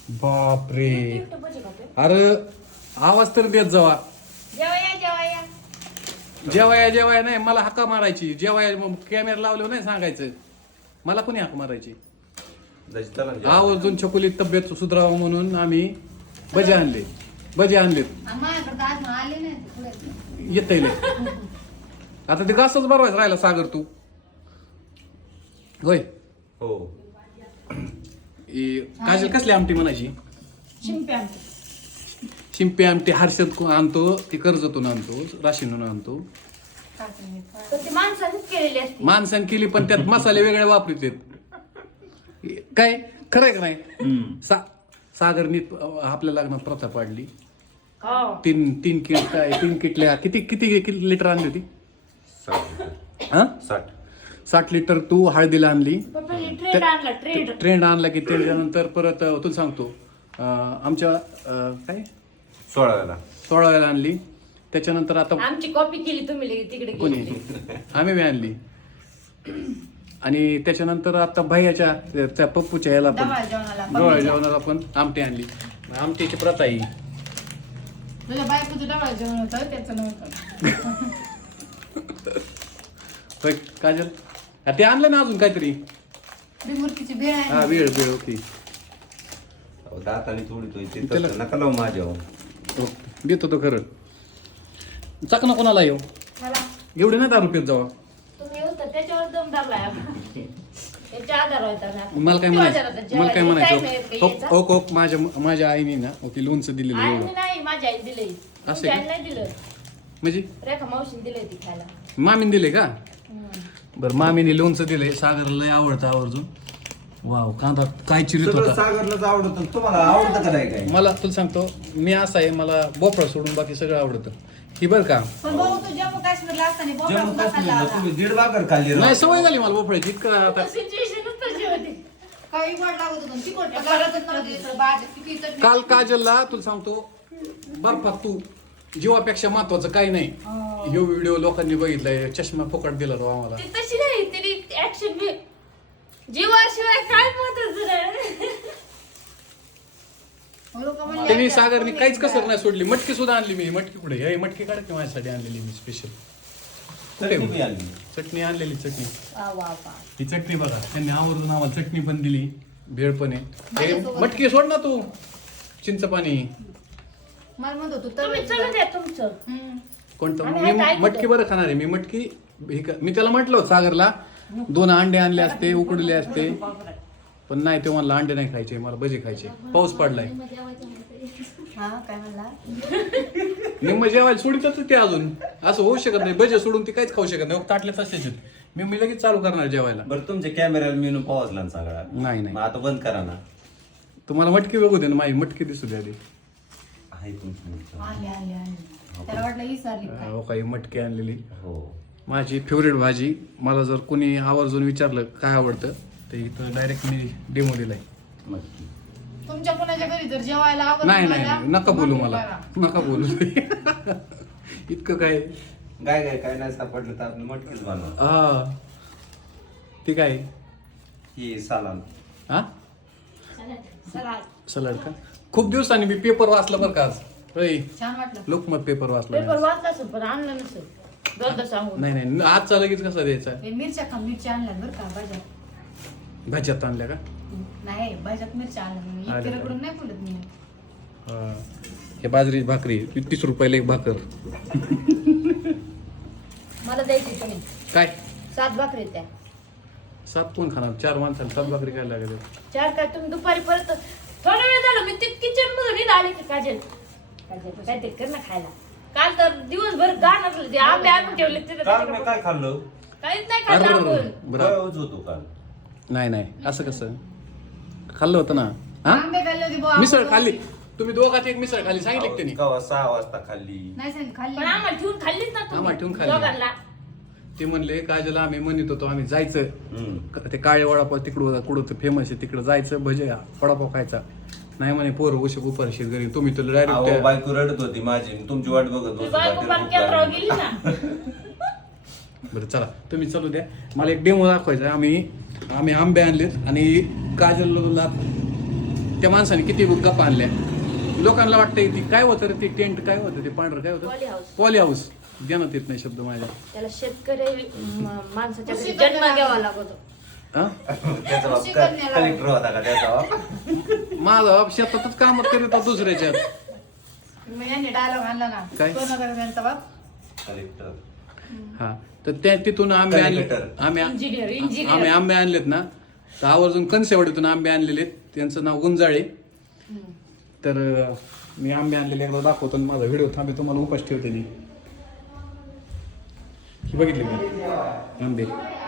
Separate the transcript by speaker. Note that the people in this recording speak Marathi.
Speaker 1: बापरे. अरे आवाज तर देत जावा. जेवाया नाही मला हाका मारायची. जेवाया कॅमेरा लावल्यावर नाही सांगायचं. मला कोणी हाक मारायची. आवर्जून छकुली तब्येत सुधारावं म्हणून आम्ही भजे आणलेत. येत आता ते घासच बरवायच राहिला सागर तू होय.
Speaker 2: हो.
Speaker 1: काजल कसली आमटी म्हणायची. शिंपी आमटी हर्षद आणतो ती कर्जतून आणतो राशीनून आणतो. माणसाने केली पण त्यात मसाले वेगळे वापरते काय खरंय का नाही. सागरनी आपल्या लग्नात प्रथा पाडली. तीन किटल्या किती लिटर आणली होती. 60 लिटर तू हळदीला आणली. ट्रेंड आणला की त्याच्यानंतर परत तुला सांगतो आमच्या काय 16व्याला आणली. त्याच्यानंतर आता
Speaker 3: आमची कॉपी केली तुम्ही तिकडे
Speaker 1: कोणी आम्ही बी आणली. आणि त्याच्यानंतर आता भैयाच्या त्या पप्पूच्या याला पण डोळ्या जेवणाला पण आमटी आणली. आमटीची प्रथा ही
Speaker 4: तुझ्या बायकोचं डबा जेवण होतं त्याचं नव्हतं.
Speaker 1: काजल ते आणलं ना अजून काहीतरी.
Speaker 4: मूर्तीची भेळ आहे.
Speaker 1: हा वेळ ओके.
Speaker 2: दाताने थोडी नका लावू माझ्यावर.
Speaker 1: देतो तो खरं. चाकणं कोणाला येऊ एवढे नाही 10 रुपयात जावा.
Speaker 3: त्याच्यावर दम दाबलाय.
Speaker 1: मला काय म्हणायचं माझ्या आईने ना ओके लोणचं दिलेलं एवढं.
Speaker 3: नाही माझ्या आईने दिलंय.
Speaker 1: असं
Speaker 3: नाही दिलं
Speaker 1: म्हणजे
Speaker 3: रेखा मावशीने दिलंय ती खायला.
Speaker 1: मामीने दिले का. बरं मामीने लोणचं दिलंय. सागरला लय आवडतं आवर्जून. वाव कांदा काय चिरित होता.
Speaker 2: सागरलाच आवडतं. तुम्हाला आवडतं का नाही काय.
Speaker 1: मला तुला सांगतो मी असं आहे मला भोपळा सोडून बाकी सगळं आवडतं. ही बरं का
Speaker 4: पण भाऊ तू जम्मू काश्मीरला असताना भोपळा
Speaker 2: जम्मू
Speaker 4: कुठं खाल्ला
Speaker 2: काश्मीरला
Speaker 4: होता?
Speaker 2: तुम्ही 1.5 भाकर खाल्ली राव.
Speaker 1: नाही सवय झाली मला भोपळ्याची इतकं आता.
Speaker 3: सिच्युएशनच तशी होती.
Speaker 4: काही गोड लागत होतं तिखट लागतच नव्हतं. इथं भाजी किती चटणी.
Speaker 1: काल काजलला तुला सांगतो बर्फात तू जीवापेक्षा महत्वाचं काही नाही. ह्यो व्हिडिओ लोकांनी बघितलाय. चष्मा फुकट दिला तो आम्हाला.
Speaker 3: ती तशी नाही तरी ऍक्शन बी जीवाशिवाय काय महत्वाचं नाही.
Speaker 4: लोकं म्हणले,
Speaker 1: त्यांनी सागरनी काहीच कसर नाही सोडली. मटकी सुद्धा आणली मी. मटकी पुढे हे मटकी काढ की माझ्यासाठी आणलेली मी स्पेशल.
Speaker 2: चटणी आणली.
Speaker 1: चटणी आणलेली चटणी.
Speaker 3: वा वा वा.
Speaker 1: ही चटणी बघा त्यांनी आवर्जून आम्हाला चटणी पण दिली. भेळ पण आहे. हे मटकी सोड ना तू. चिंच पाणी
Speaker 4: मला म्हणत होतो
Speaker 3: तुम्ही चला द्या तुमचं.
Speaker 1: कोणतं
Speaker 3: आम्ही
Speaker 1: मी
Speaker 3: आता ऐकतो.
Speaker 1: मटकी बरं खाणार आहे. मी मटकी मी त्याला म्हटलं होतं सागरला 2 अंडे आणले असते उकडले असते पण नाही ते मला अंडे नाही खायचे. मला भजे खायचे. पाऊस पडलाय.
Speaker 4: हा काय म्हणला.
Speaker 1: निम्म जेवायला सोडितच ते अजून असं होऊ शकत नाही. भजे सोडून ती काहीच खाऊ शकत नाही. ताटले तसेच मी लगेच चालू करणार जेवायला.
Speaker 2: बरं तुमच्या कॅमेऱ्याला मेनू पावसला ना सगळा.
Speaker 1: नाही
Speaker 2: मग आता बंद करा ना.
Speaker 1: तुम्हाला मटकी बघू दे ना. माझी मटकी दिसू द्या आधी.
Speaker 2: आहे तुमची.
Speaker 4: आले त्याला वाटलं विसरली काय.
Speaker 1: हो काही मटकी आणलेली.
Speaker 2: हो.
Speaker 1: माझी फेवरेट भाजी. मला जर कोणी आवर्जून विचारलं काय आवडतं तर इथं डायरेक्ट मी डेमो दिलाय.
Speaker 2: मटकी.
Speaker 4: तुमच्या कोणाच्या घरी जर जेवायला आवडत
Speaker 1: नाही नका बोलू मला. नका बोलू. इतकं काय
Speaker 2: काय नाही सापडलं तर आपण मटकीच बनवा.
Speaker 1: हा ते काय
Speaker 2: ही सालान.
Speaker 1: हा
Speaker 3: सलाड.
Speaker 1: सलाड का. खूप दिवसांनी मी पेपर वाचला बरं का आज.
Speaker 4: छान वाटलं.
Speaker 1: लोकमत पेपर वाचला
Speaker 3: पेपर
Speaker 1: मी.
Speaker 3: वाचला असेल पण आणलं नसेल. दोनदा सांगून.
Speaker 1: नाही आजचा लगेच कसा द्यायचा.
Speaker 4: हे मिरच्या आणल्या बरं का भाज्या.
Speaker 1: भाज्यात आणल्या का.
Speaker 4: नाही भाज्यात मिरच्या आणल्या.
Speaker 1: आल्या.
Speaker 4: इतक्याकडून नाही बोलत मी.
Speaker 1: हा. हे बाजरी भाकरी 30 रुपयाला एक भाकर.
Speaker 3: मला द्यायची तुम्ही
Speaker 1: काय
Speaker 3: 7 भाकरी त्या.
Speaker 1: 7 कोण खाणार. 4 माणसाला 7 भाकरी काय लागेल.
Speaker 3: 4 काय तुम्ही दुपारी परत थोडा वेळ झाला मी ते किचन मधून आले की काजल काहीतरी कर ना खायला. काल तर दिवसभर गाणं आंबे आणून ठेवले तिथे.
Speaker 2: काल मी काय खाल्लं.
Speaker 3: काहीच नाही खाल्लं आपण.
Speaker 1: बरं
Speaker 2: होतो काल.
Speaker 1: नाही असं कसं खाल्लं होतं ना. हा
Speaker 4: आंबे खाल्ले होते बुवा.
Speaker 1: मिसळ खाल्ली. तुम्ही दोघात एक मिसळ खाल्ली सांगितलं का त्यांनी.
Speaker 2: कवा 6 वाजता खाल्ली.
Speaker 4: नाही सांग खाल्ली.
Speaker 3: पण आम्हाला ठेवून खाल्लीच ना
Speaker 1: आम्हाला ठेवून
Speaker 3: तुम्ही
Speaker 1: खाल्ली.
Speaker 3: दोघांना.
Speaker 1: ते म्हणले काजला आम्ही म्हणत होतो आम्ही जायचं ते काळे वडापाव तिकडं कुठं फेमस आहे तिकडं जायचं भजे वडापाव खायचा. नाही म्हणे पोरं उशीर उपारशी घरी. तुम्ही तर डायरेक्ट
Speaker 2: बायको रडत होती माझी. तुमची वाट बघत
Speaker 3: ती
Speaker 2: होती.
Speaker 3: बायको पार केंद्रावर गेली ना.
Speaker 1: बरं चला तुम्ही चालू द्या. मला एक डेमो दाखवायचा. आम्ही आंबे आणलेत आणि काजलला त्या माणसाने किती गप्पा आणल्या. लोकांना वाटतं ती काय होतं रे, ती टेंट काय होतं, ते पांढरं काय
Speaker 3: पॉली
Speaker 1: होतं,
Speaker 3: हाऊस.
Speaker 1: Poly house. देण्यात येत नाही शब्द माझ्या.
Speaker 3: त्याला शेतकरी माणसाच्या घरी जन्म घ्यावा लागतो.
Speaker 1: हा?
Speaker 2: त्याचा बाप कलेक्टर होता का त्याचा बाप?
Speaker 1: माझा बाप शेतातच काम करत होता दुसऱ्याच्या.
Speaker 4: मग यांनी डायलॉग आणला ना,
Speaker 1: काय?
Speaker 4: कोण होता त्यांचा बाप?
Speaker 2: कलेक्टर.
Speaker 1: हा, तर त्या तिथून आंबे आणले.
Speaker 3: इंजिनियर
Speaker 1: आम्ही आंबे आणलेत ना, तर आवर्जून कणसेवाडीतून आंबे आणलेले आहेत. त्यांचं नाव गुंजाळे. तर मी आंबे आणलेले एकदा दाखवतो आणि माझा व्हिडिओ थांबे तुम्हाला उपास ठेवते. ही बघितली का आंबे?